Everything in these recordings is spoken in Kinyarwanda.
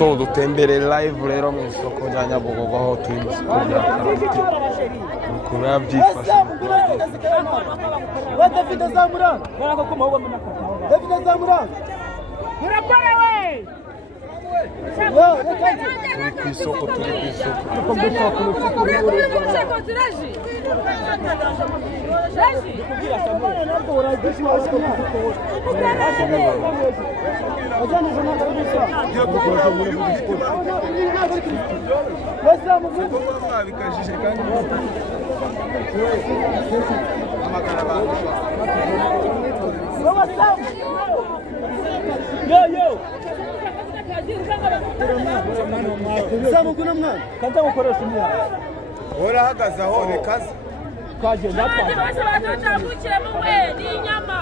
So dutembere live rero mu isoko rya Nyabugogo aho turi mu isoko rya karoti uko yabyifashe David Zamuranga David Zamuranga murakorewe turi ku isoko Zamuguna mwana kanza gukoresha umwana ora hagaze aho rekaza twagenda twaje muwe ni inyama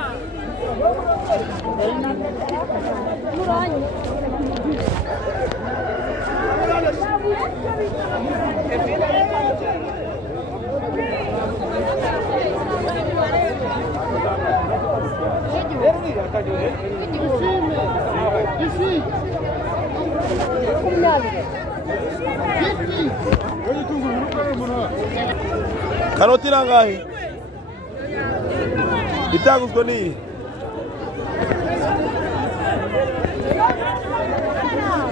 karoti nangahe itaguzwe ni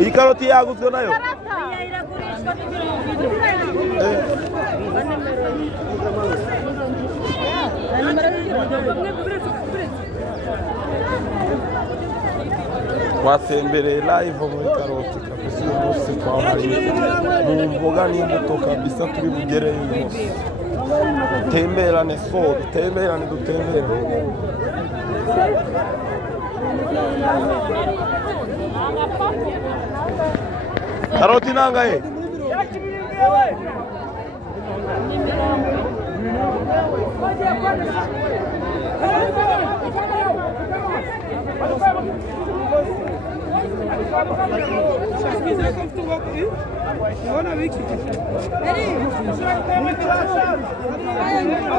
iyi karoti yaguzwe nayo twatembereye live muri karoti kabisa uyu munsi twahariye mu mboga n'imbuto kabisa turi bugereyo uyu munsi temberane dutemberane karoti nangahe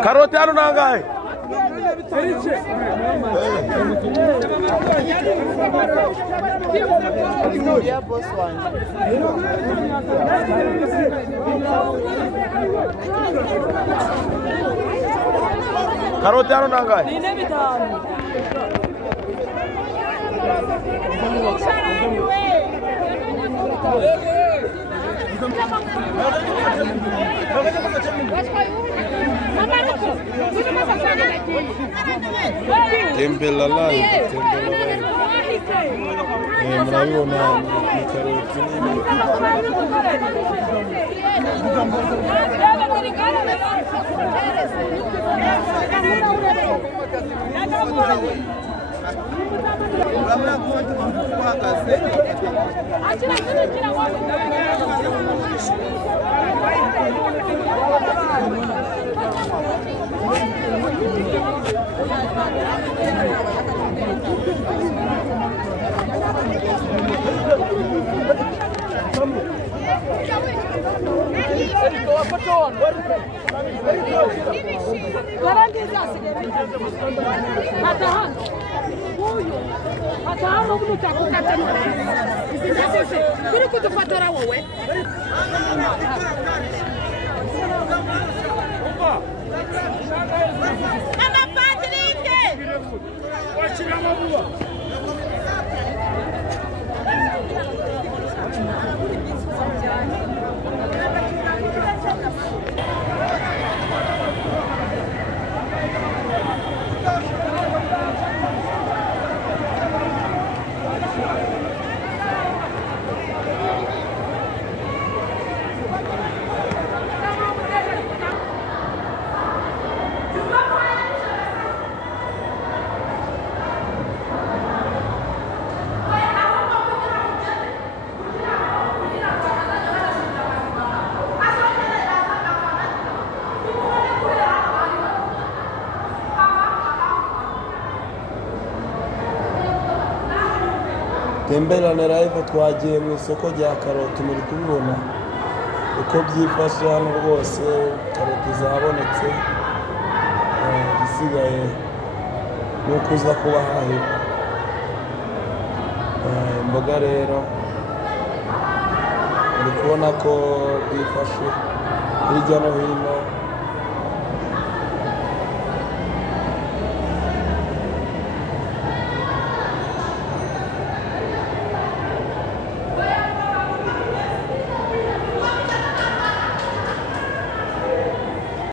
karoti hano nangahe karoti hano nangahe tembela live murabibona ni karoti nini temberane live twagiye mu isoko rya karoti muri kubibona uko byifashe hano rwose karoti zabonetse isigaye nuko uza kuba hahira imboga rero uri kubona ko bwifashe hirya no hino